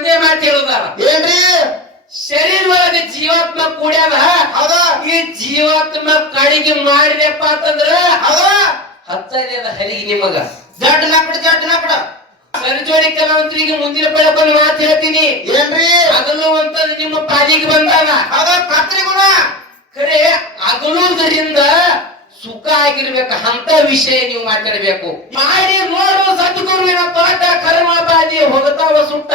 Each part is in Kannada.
ಒಂದೇ ಮಾತು ಹೇಳುದಾರ ಏನ್ರಿ ಶರೀರ ಒಳಗೆ ಜೀವಾತ್ಮ ಕೂಡ್ಯಾದ ಹೌದ ಈ ಜೀವಾತ್ಮ ಕಡಿಗೆ ಮಾಡಿದಪ್ಪ ಅಂತಂದ್ರ ಹೌದ ಹತ್ತೈದ ಹರಿಗೆ ನಿಮಗ ಜಡ್ ನಾಕಡ ಸರಿಜೋಡಿ ಕಲಾವಂತರಿಗೆ ಮುಂದಿನ ಬೆಳಕೊಂದು ಮಾತು ಹೇಳ್ತೀನಿ ಏನ್ರಿ ಹಗಲು ಅಂತ ನಿಮ್ಮ ಪಾಲಿಗೆ ಬಂದಾಗ ಹೌದ ಕತ್ರಿ ಗುಣ ಖರೆ ಹಗಲುವುದರಿಂದ ಸುಖ ಆಗಿರ್ಬೇಕು ಅಂತ ವಿಷಯ ನೀವು ಮಾತಾಡ್ಬೇಕು ಮಾಡಿ ನೋಡು ಸದ್ಗುರುವಿನ ತೋಟ ಕರ್ಮ ಬಾದಿ ಹೋಗತಾವ ಸುಟ್ಟ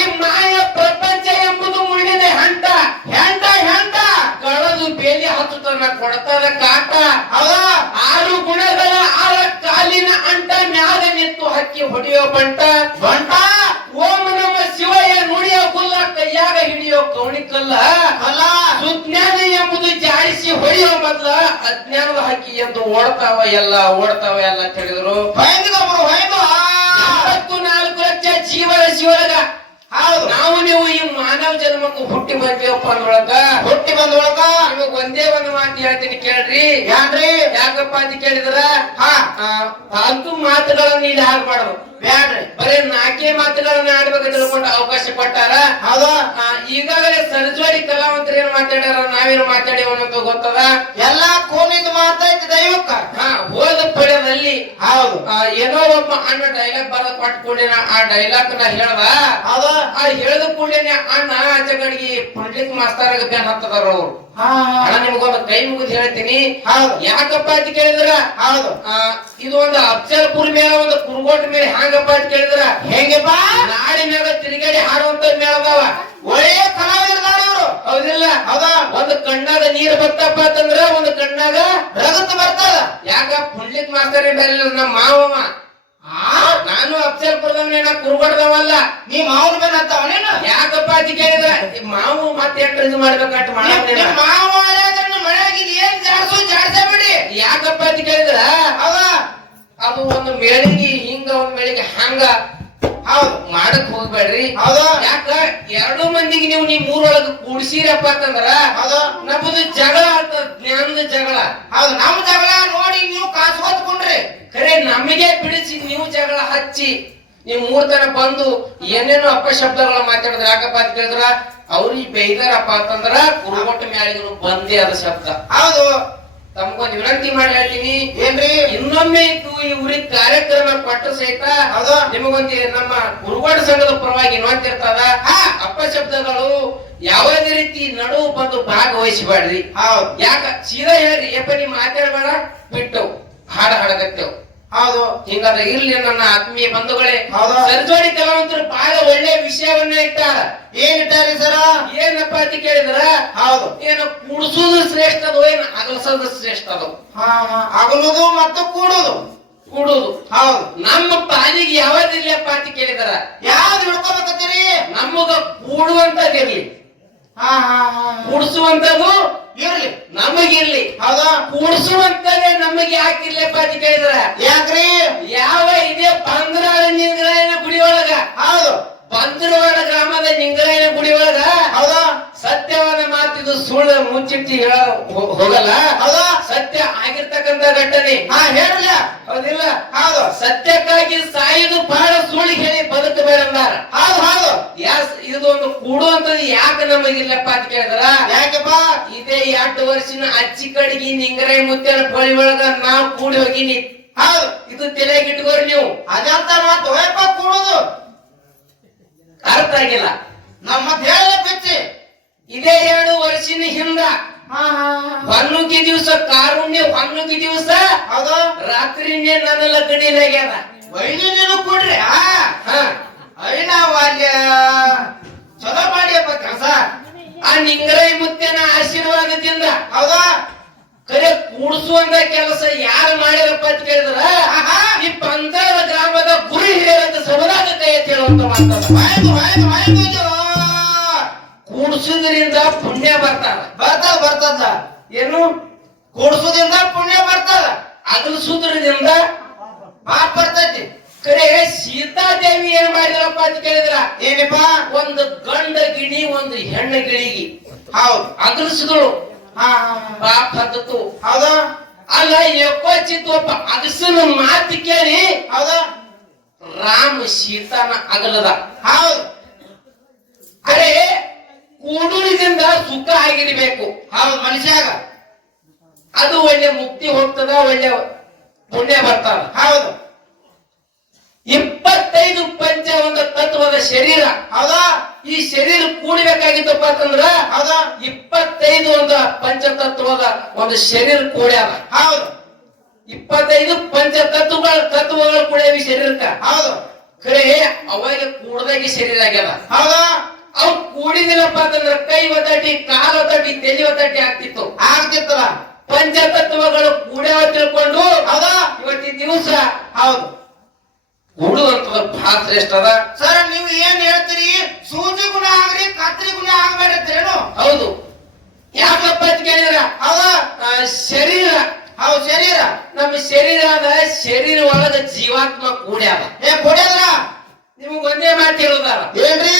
ಈ ಮಾಯ ಪ್ರಪಂಚ ಎಂಬುದು ಮುಳ್ಳಿನ ಹಂಟ ಹೆಂಟ ಹೆಂಟ ಕಳದು ಬೇಲಿ ಹತ್ತುತ್ತನ ಕೊಡ್ತದ ಕಾಟ ಹೌದ 6 ಗುಣಗಳ 6 ಕಾಲಿನ ಅಂಟ ಮ್ಯಾಗ ನಿಂತು ಹಕ್ಕಿ ಹೊಡೆಯೋ ಬಂಟ ಬಂಟ ಓಂ ನಮ ಶಿವಯ್ಯ ನುಡಿಯೋ ಕುಲ್ಲ ಕೈಯಾಗ ಹಿಡಿಯೋ ಕೌಣಿ ಕಲ್ಲ ಅಲ್ಲ ಸುಜ್ಞಾನ ಎಂಬುದು ಜಾಡಿಸಿ ಹೊಡೆಯೋ ಮೊದ್ಲ ಅಜ್ಞಾನದ ಹಕ್ಕಿ ಎಂದು ಓಡ್ತಾವ ಎಲ್ಲ ಅಂತ ಹೇಳಿದ್ರು. ಹೊಯ್ದು 74 ಲಕ್ಷ ಜೀವನ ಶಿವಳಗ ಹೌದು ನಾವು ನೀವು ಈ ಮಾನವ ಜನ್ಮಕ್ಕೂ ಹುಟ್ಟಿ ಬಂದೇವಪ್ಪ ಅಂದೊಳಗ ನಿಮಗ್ ಒಂದೇ ಒಂದು ಮಾತು ಹೇಳ್ತೀನಿ ಕೇಳ್ರಿ. ಯಾನ್ರಿ ಯಾಕಪ್ಪ ಅಂತ ಕೇಳಿದ್ರ ಹಾ ಫಾಲ್ತು ಮಾತುಗಳನ್ನ ಇಲ್ಲಿ ಹಾಕ್ಬಾರ್ದು ಬ್ಯಾಡ್ರಿ ಬರೀ 4 ಮಾತುಗಳನ್ನ ಆಡ್ಬೇಕು ತಿಳ್ಕೊಂಡು ಅವಕಾಶ ಕೊಟ್ಟಾರ. ಹೌದ ಈಗಾಗಲೇ ಸರಜೋಡಿ ಕಲಾವಂತರು ಏನ್ ಮಾತಾಡ್ಯಾರ ನಾವೇನು ಮಾತಾಡೇವ ಅನ್ನೋದು ಗೊತ್ತದ. ಎಲ್ಲಾ ಕೋನಿಂದ ಮಾತಾಯ್ತು ದೈವಕ್ಕ ಹೋದ ಪಡೆದಲ್ಲಿ ಹೌದು ಏನೋ ಒಬ್ಬ ಅಣ್ಣ ಡೈಲಾಗ್ ಬರದ ಕೊಟ್ಕೊಂಡಿನ ಆ ಡೈಲಾಗ್ ನ ಹೇಳ್ದ. ಹೌದ ಆ ಹೇಳಿದ ಕೂಡಲೇ ಅಣ್ಣ ಆಚೆ ಕಡೆಗೆ ಪಂಡಿತ್ ಮಾಸ್ತರ್ಗ ಬ್ಯಾನ್ ಹತ್ತದಾರ ಅವ್ರು. ಅಣ್ಣ ನಿಮ್ಗೊಂದು ಕೈ ಮುಗಿದು ಹೇಳ್ತೀನಿ. ಯಾಕಪ್ಪ ಅಂತ ಕೇಳಿದ್ರ ಹೌದು ಇದು ಒಂದು ಅಫ್ಜಲ್ಪುರ್ ಮೇಲೆ ಒಂದು ಕುರುಗೋಟ ಮೇಲೆ ಹ್ಯಾಂಗಪ್ಪ ಅಂತ ಕೇಳಿದ್ರ ಹೆಂಗಪ್ಪ ನಾಡಿ ಮ್ಯಾಗ ತಿರುಗಾಡಿ ಹಾಡುವಂತ ಮೇಳದಾವ ಒಳ್ಳೆಯ ಕಲಾವಿದರಾರ ಇವರು ಹೌದಿಲ್ಲ. ಹೌದ ಒಂದು ಕಣ್ಣಾಗ ನೀರ್ ಬತ್ತಪ್ಪ ಅಂತಂದ್ರ ಒಂದು ಕಣ್ಣಾಗ ರಗತ್ ಬರ್ತದ. ಯಾಕ ಪುಂಡ್ಲಿಕ್ ಮಾಸ್ತರ್ ನಮ್ಮ ಮಾವಮ್ಮ ನಾನು ಅಫ್ಜಲ್ಪುರದವನೇ ನಾ ಕುರುಗೋಟದವಲ್ಲ. ನೀ ಮಾವನ ಮೇಲೆ ಅಂತಾವನೇನು ಯಾಕಪ್ಪ ಅಂತ ಕೇಳಿದ್ರ ಮಾವು ಮತ್ತೆ ಎಷ್ಟು ಇದು ಮಾಡ್ಬೇಕಂತ ಮಾವ ಮನೆಯಾಗಿದ್ ಏನ್ ಜಾಡ್ಸೇ ಬಿಡಿ. ಯಾಕಪ್ಪ ಅಂತ ಕೇಳಿದ್ರ ಹೌದ ಅದು ಒಂದು ಮೇಳಿಗೆ ಹಿಂಗ ಒಂದ್ ಮೇಳಿಗೆ ಹಂಗ ಹೌದು ಮಾಡಕ್ ಹೋಗ್ಬೇಡ್ರಿ. ಹೌದ ಯಾಕ 2 ಮಂದಿಗೆ ನೀವು ಮೂರೊಳಗ ಕೂಡ್ಸಿರಪ್ಪ ಅಂತಂದ್ರ ಹೌದ ನಮ್ಮದು ಜಗಳ ಅಂತ ಜ್ಞಾನದ ಜಗಳ. ಹೌದು ನಮ್ಮ ಜಗಳ ನೋಡಿ ನೀವು ಕಾಸು ಹೊತ್ಕೊಂಡ್ರಿ ಖರೆ ನಮಗೆ ಬಿಡಿಸಿ ನೀವು ಜಗಳ ಹಚ್ಚಿ ನೀವು 3 ತನ ಬಂದು ಏನೇನು ಅಪಶಬ್ದಗಳ ಮಾತಾಡಿದ್ರ ಯಾಕಪ್ಪ ಅಂತ ಕೇಳಿದ್ರ ಅವ್ರಿಗೆ ಬೈದಾರಪ್ಪ ಅಂತಂದ್ರ ಕುರುಗೋಟ ಮ್ಯಾಲಿಗೂ ಬಂದೇ ಅದ ಶಬ್ದ. ಹೌದು ತಮಗೊಂದು ವಿನಂತಿ ಮಾಡಿ ಹೇಳ್ತೀನಿ ಏನ್ರಿ ಇನ್ನೊಮ್ಮೆ ಇವ್ರಿಗೆ ಕಾರ್ಯಕ್ರಮ ಕೊಟ್ಟು ಸಹಿತ ಹೌದು ನಿಮಗೊಂದು ನಮ್ಮ ಕುರುಗೋಟ ಸಂಘದ ಪರವಾಗಿ ನೋಡ್ತಿರ್ತದ ಅಪಶಬ್ದಗಳು ಯಾವುದೇ ರೀತಿ ನಡುವು ಬಂದು ಭಾಗವಹಿಸಬೇಡ್ರಿ. ಹೌದು ಯಾಕ ಸೀದಾ ಹೇಳ್ರಿ ಯಪ್ಪ ನೀ ಮಾತಾಡಬೇಡ ಬಿಟ್ಟು ಹಾಡಗತ್ತೇವ್. ಹೌದು ಹಿಂಗಾದ್ರೆ ಇರ್ಲಿ ನನ್ನ ಆತ್ಮೀಯ ಬಂಧುಗಳೇ. ಹೌದು ಸರಜೋಡಿ ಕಲಾವಂತರು ಬಹಳ ಒಳ್ಳೆ ವಿಷಯವನ್ನ ಇಟ್ಟಾರ. ಏನಿಟ್ಟಾರಿ ಸರ ಏನಪ್ಪ ಅಂತ ಕೇಳಿದ್ರ ಹೌದು ಏನು ಕೂಡ್ಸುದು ಶ್ರೇಷ್ಠ ಅದು ಏನು ಅಗಲಸೋದು ಶ್ರೇಷ್ಠ ಅದು. ಅಗಲುದು ಮತ್ತು ಕೂಡುದು ಹೌದು ನಮ್ಮ ಪಾಲಿಗೆ ಯಾವ್ದಿಲ್ಲಪ್ಪ ಅಂತ ಕೇಳಿದಾರ ಯಾವ್ದು ಹಿಡ್ಕೋಬೇಕತ್ತೀರಿ ನಮಗ ಕೂಡುವಂತದಿರ್ಲಿ ಕೂಡ್ಸುವಂತದ್ದು ಇರ್ಲಿ ನಮಗಿರ್ಲಿ. ಹೌದಾ ಕೂಡ್ಸುವಂತದೇ ನಮಗೆ ಯಾಕಿರ್ಲಪ್ಪ ಅಂತ ಕೇಳಿದ್ರ ಯಾಕ್ರಿ ಯಾವ ಇದೇ ಬಂದ್ರಾಳ ನಿಂಗರಾಯನ ಗುಡಿ ಒಳಗ ಹೌದು ಬಂದ್ರವಾಡ ಗ್ರಾಮದ ನಿಂಗರಾಯನ ಗುಡಿ ಒಳಗ ಹೌದಾ ಸತ್ಯವಾದ ಮಾತಿದು ಸುಳ್ಳು ಮುಚ್ಚಿಟ್ಟಿ ಹೇಳ ಹೋಗಲ್ಲ. ಹೌದಾ ಸತ್ಯ ಆಗಿರ್ತಕ್ಕಂಥ ಘಟನೆ ಹೇಳಿಲ್ಲ ಹೌದಿಲ್ಲ. ಹೌದು ಸತ್ಯಕ್ಕಾಗಿ ಸಾಯುದು ಬಹಳ ಸುಳ್ಳು ಹೇಳಿ ಬದುಕಬೇಡಂದಾರ. ಹೌದು ಇದು ಒಂದು ಕೂಡುವಂತದ್ದು ಯಾಕೆ ನಮಗಿಲ್ಲಪ್ಪ ಅಂತ ಕೇಳಿದ್ರ ಯಾಕಪ್ಪ ಇದೇ 2 ವರ್ಷನ ಅಚ್ಚಿ ಕಡೆಗಿ ನಿಂಗರಾಯ ಮುತ್ಯನ ಬಳಿ ಒಳಗ ನಾವ್ ಕೂಡಿ ಹೋಗಿನಿ. ಹೌದು ಇದು ತಲೆಗಿಟ್ಕೋರಿ ನೀವು. ಅದಂತ ಮಾತು ಹೋಯಪ್ಪ ಕೂಡುದು ಅರ್ಥ ಆಗಿಲ್ಲ ನಮ್ಮ ಹೇಳ ಬಿಚ್ಚಿ ಇದೇ 2 ವರ್ಷನ ಹಿಂದ ಹೊನ್ನುಗಿ ದಿವಸ ಕಾರುಣ್ಯ ಹೊನ್ನುಗಿ ದಿವಸ ಹೌದು ರಾತ್ರಿನೇ ನನ್ನ ಲಗ್ನಿನಾಗ್ಯಾದ. ವೈನಿ ನೀನು ಕೂಡ್ರಿ ನಾವು ಅಲ್ಲಿ ಚಲೋ ಮಾಡಿಯಪ್ಪ ಕೆಲಸ. ಆ ನಿಂಗರಾಯ ಮುತ್ಯನ ಆಶೀರ್ವಾದದಿಂದ ಹೌದಾ ಕರೆ ಕೂಡಿಸುವಂತ ಕೆಲಸ ಯಾರು ಮಾಡಿರಪ್ಪ ಅಂತ ಕೇಳಿದ್ರ ಈ ಪಂಚಾಳ ಗ್ರಾಮದ ಗುರಿ ಹಿರಿಯರಂತ ಸಭದಾಗ ಕೈ ಎತ್ತಿ ಹೇಳುವಂತ ಮಾತಾಡ ಕೂಡಿಸುವುದರಿಂದ ಪುಣ್ಯ ಬರ್ತದ ಏನು ಕೂಡಿಸೋದ್ರಿಂದ ಪುಣ್ಯ ಬರ್ತದ ಅಗಲಿಸುವುದರಿಂದ ಪಾಪ ಬರ್ತೈತಿ. ಕರೆ ಸೀತಾದೇವಿ ಏನ್ ಮಾಡಿದ್ರಪ್ಪ ಅಂತ ಕೇಳಿದ್ರ ಏನಪ್ಪ ಒಂದು ಗಂಡ ಗಿಣಿ ಒಂದು ಹೆಣ್ಣ ಗಿಳಿಗಿ ಹೌದು ಅಗಲಿಸಿದಳು ಪಾಪ ಹತ್ತತು. ಹೌದಾ ಅಲ್ಲ ಎಪ್ಪಚ್ಚಿತ್ತು ಒಬ್ಬ ಅಗಸನ ಮಾತು ಕೇಳಿ ಹೌದಾ ರಾಮ ಸೀತಾನ ಅಗಲದ. ಹೌದು ಅರೆ ಕೂಡುವುದರಿಂದ ಸುಖ ಆಗಿರ್ಬೇಕು. ಹೌದು ಮನುಷ್ಯಾಗ. ಅದು ಒಳ್ಳೆ ಮುಕ್ತಿ ಹೋಗ್ತದ, ಒಳ್ಳೆ ಪುಣ್ಯ ಬರ್ತದ. ಹೌದು 25 ಪಂಚ ಒಂದು ತತ್ವದ ಶರೀರ. ಹೌದಾ? ಈ ಶರೀರ ಕೂಡಬೇಕಾಗಿತ್ತಪ್ಪ ಅಂತಂದ್ರ ಹೌದಾ? 25 ಒಂದು ಪಂಚತತ್ವದ ಒಂದು ಶರೀರ ಕೂಡ್ಯಾದ. ಹೌದು 25 ಪಂಚ ತತ್ವಗಳು ಕೂಡ್ಯಾವ ಈ ಶರೀರಕ್ಕ. ಹೌದು ಖರೆ ಅವಾಗ ಕೂಡದಾಗಿ ಶರೀರ ಆಗ್ಯದ. ಹೌದಾ? ಅವ್ ಕೂಡಿದಿಲ್ಲಪ್ಪ ಅಂತಂದ್ರ ಕೈ ಒತ್ತಟಿ, ಕಾಲು ಒತ್ತಟಿ, ತಲೆ ಒತ್ತಟಿ ಆಗ್ತಿತ್ತು. ಆಗ್ತಿತ್ತಲ್ಲ. ಪಂಚತತ್ವಗಳು ಕೂಡ್ಯಾವ ತಿಳ್ಕೊಂಡು ಹೌದಾ? ಇವತ್ತಿನ ದಿವಸ ಹೌದು ಕೂಡುವಂತದ ಬಹಳ ಶ್ರೇಷ್ಠ ಅದ. ಸರ್ ನೀವು ಏನ್ ಹೇಳ್ತೀರಿ? ಸೂಜಿ ಗುಣ ಆಗ್ರಿ, ಕತ್ರಿ ಗುಣ ಆಗ್ಬೇಡ್ರೇನು? ಹೌದು. ಯಾಕಪ್ಪ ಅಂತ ಕೇಳಿದ್ರ ಹೌದಾ? ಶರೀರ, ಹೌದು ಶರೀರ. ನಮ್ಮ ಶರೀರ ಒಳಗ ಜೀವಾತ್ಮ ಕೂಡ್ಯಾದ. ಕೊಡ್ಯಾದ್ರ ನಿಮಗ್ ಒಂದೇ ಮಾತು ಹೇಳುದಾರ, ಏನ್ರಿ?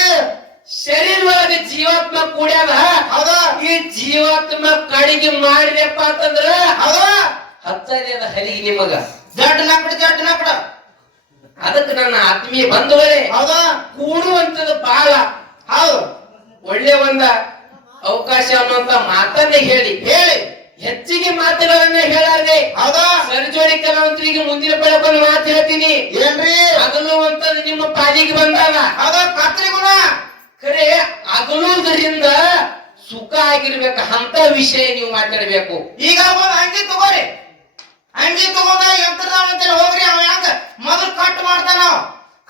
ಶರೀರ ಒಳಗ ಜೀವಾತ್ಮ ಕೂಡ್ಯಾದ. ಹೌದಾ? ಈ ಜೀವಾತ್ಮ ಕಡಿಗೆ ಮಾಡಿದಪ್ಪ ಅಂತಂದ್ರ ಹೌದಾ? ಹತ್ತದೇ ಅದ ಹರಿಗೆ ನಿಮಗ. ಜಡ್ ನಕಡ. ಅದಕ್ಕೆ ನನ್ನ ಆತ್ಮೀಯ ಬಂಧುಗಳೇ, ಹೌದಾ? ಕೂಡುವಂತದ್ದು ಬಹಳ ಹೌದು ಒಳ್ಳೆ ಒಂದ ಅವಕಾಶ ಅನ್ನುವಂತ ಮಾತನ್ನೇ ಹೇಳಿ ಹೆಚ್ಚಿಗೆ ಮಾತುಗಳನ್ನ ಹೇಳಾರ್ದೆ. ಹೌದಾ? ಸರಿಜೋಡಿ ಕಲಾವಂತರಿಗೆ ಮುಂದಿನ ಬೆಳಕೊಂದು ಮಾತು ಹೇಳ್ತೀನಿ. ಏನ್ರಿ? ಅಗಲುವಂತದ್ದು ನಿಮ್ಮ ಪಾಲಿಗೆ ಬಂದಾಗ. ಹೌದಾ? ಕತ್ರಿ ಗುಣ. ಖರೆ ಅಗಲುವುದರಿಂದ ಸುಖ ಆಗಿರ್ಬೇಕು ಅಂತ ವಿಷಯ ನೀವು ಮಾತಾಡ್ಬೇಕು. ಈಗ ಒಂದ್ ಅಂಗಿ ತಗೋರಿ, ಅಂಗಿ ತಗೊಂಡ ಯಂತ್ರದವ ಅಂತೇಳಿ ಹೋಗ್ರಿ. ಅವ ಹೆಂಗ ಮೊದಲು ಕಟ್ ಮಾಡ್ತಾನ,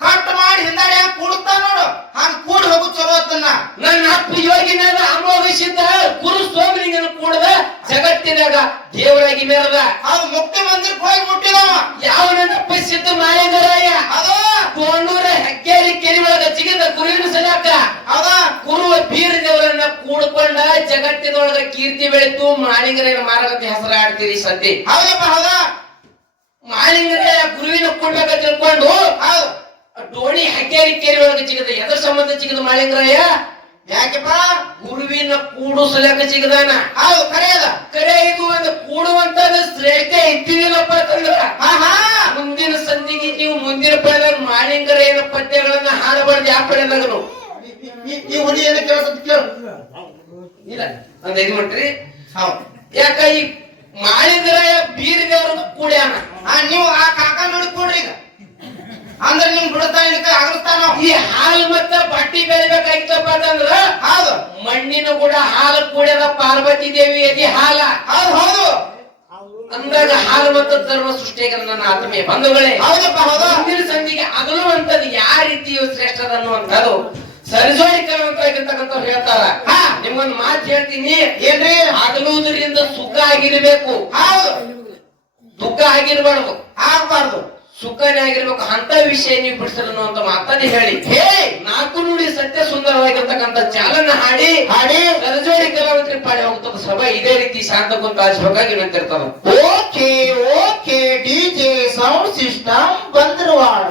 ಕಟ್ ಮಾಡಿ ಹಿಂದಾಡಿ ಹೆಂಗ್ ಕೂಡುತ್ತಾನ ನೋಡು, ಹಂಗ ಕೂಡಿ ಹೋಗು ಚಲೋ ಅತ್ತನ್ನ. ನನ್ನ ಅಪ್ಪ ಯೋಗಿನಾದ ಅಮೋಘಸಿದ್ದ ಗುರು ಸೋಮಲಿಂಗನ ಕೂಡದ ಜಗತ್ತಿನಾಗ ದೇವರಾಗಿ ಮೆರೆದ. ಅದು ಮುಕ್ತಿ ಮಂದಿರಕ್ಕೆ ಹೋಗಿ ಮುಟ್ಟಿದವ. ಯಾವ ನನ್ನಪ್ಪ ಸಿದ್ಧ ಮಾಳಿಂಗರಾಯ ಅದು ಕೋಣೂರ ಹೆಗ್ಗೇರಿ ಕೆರಿ ಒಳಗ ಜಿಗಿದ ಗುರುವಿನ ಸಲಕ. ಹೌದಾ? ಗುರುವ ಬೀರ ದೇವರನ್ನ ಕೂಡ್ಕೊಂಡ ಜಗತ್ತಿನೊಳಗ ಕೀರ್ತಿ ಬೆಳೆತು ಮಾಳಿಂಗರಾಯನ ಮಾರಕತೆ ಹೆಸರು ಆಡ್ತೀರಿ ಸದ್ಯ. ಹೌದಪ್ಪ. ಹೌದಾ? ಮಾಳಿಂಗರಾಯ ಗುರುವಿನ ಕೂಡ್ಬೇಕ ತಿಳ್ಕೊಂಡು ಹೌದು ಡೋಣಿ ಹೆಗ್ಗೇರಿ ಕೆರಿ ಒಳಗ ಜಿಗಿದ. ಎದ್ರ ಸಂಬಂಧ ಜಿಗಿದ ಮಾಳಿಂಗರಾಯ? ಯಾಕೆಪ್ಪ? ಗುರುವಿನ ಕೂಡು ಸಲಕ ಜಿಗದಾನ. ಹೌದು ಕರೆ ಅದ. ಕರೆ ಇದು ಒಂದು ಕೂಡುವಂತದ ಶ್ರೇಷ್ಠ ಇದ್ದೀವಿಲ್ಲಪ್ಪ ಅಂತಂದ್ರ ಮುಂದಿನ ಸಂಧಿಗೆ ನೀವು ಮುಂದಿನ ಪಡೆದಾಗ ಮಾಳಿಂಗರಾಯನ ಪದ್ಯಗಳನ್ನ ಹಾಡಬಾರ್ದು. ಯಾವ ಪಡೆದಾಗನು ಈ ಹುಡಿ ಏನು ಕೇಳ್ತದ ಕೇಳು. ಇಲ್ಲ ಒಂದ್ 5 ಮಾಡ್ರಿ. ಹೌದು ಯಾಕ ಈ ಮಾಳಿಂಗರಾಯ ಬೀರ ದೇವರ ಕೂಡ್ಯಾನ. ನೀವು ಆ ಕಾಕ ನೋಡಿ ಕೂಡ್ರಿ ಈಗ, ಅಂದ್ರೆ ನಿಮ್ ಬಿಡುತ್ತಾನ ಆಗಸ್ತಾನ. ಈ ಹಾಲು ಮತ್ತ ಬಟ್ಟಿ ಬೆಳಿಬೇಕಾಗಿತ್ತಪ್ಪ ಅಂತಂದ್ರ ಹೌದು ಮಣ್ಣಿನ ಕೂಡ ಹಾಲು ಕೂಡ್ಯದ ಪಾರ್ವತಿ ದೇವಿ ಎದಿ ಹಾಲ. ಹೌದು ಹೌದು ಅಂದಾಗ ಹಾಲು ಮತ್ತು ಧರ್ಮ ಸೃಷ್ಟಿಗೆ ನನ್ನ ಆತ್ಮೀಯ ಬಂಧುಗಳೇ. ಹೌದಪ್ಪ. ಹೌದಾ? ಮುಂದಿನ ಸಂಧಿಗೆ ಅಗಲುವಂತದ್ದು ಯಾವ ರೀತಿಯು ಶ್ರೇಷ್ಠದ ಅನ್ನುವಂಥದ್ದು ಸರಿಜೋಡಿ ಕಲಾವಂತರಾಗಿರ್ತಕ್ಕಂಥವ್ರು ಹೇಳ್ತಾರ. ನಿಮ್ಗೊಂದು ಮಾತು ಹೇಳ್ತೀನಿ. ಏನ್ರಿ? ಅಗಲುವುದರಿಂದ ಸುಖ ಆಗಿರ್ಬೇಕು, ಹೌದು ದುಃಖ ಆಗಿರ್ಬಾರ್ದು, ಆಗ್ಬಾರ್ದು, ಸುಖನೇ ಆಗಿರ್ಬೇಕು ಅಂತ ವಿಷಯ ನೀವು ಬಿಡಿಸಲು ಅನ್ನುವಂತ ಮಾತನ್ನೇ ಹೇಳಿ ನಾಲ್ಕು ನುಡಿ ಸತ್ಯ ಸುಂದರವಾಗಿರ್ತಕ್ಕಂಥ ಚಾಲನ ಹಾಡಿ ಸರಿಜೋಡಿ ಕಲಾವಂತರಿಗೆ ಪಾಡಿ ಹೋಗ್ತದ ಸಭಾ ಇದೇ ರೀತಿ ಶಾಂತ ಕುಂತ ಆಚಬೇಕಾಗಿ ನಿಂತಿರ್ತದ. Okay DJ sound system ಬಂದ್ರವಾಡ್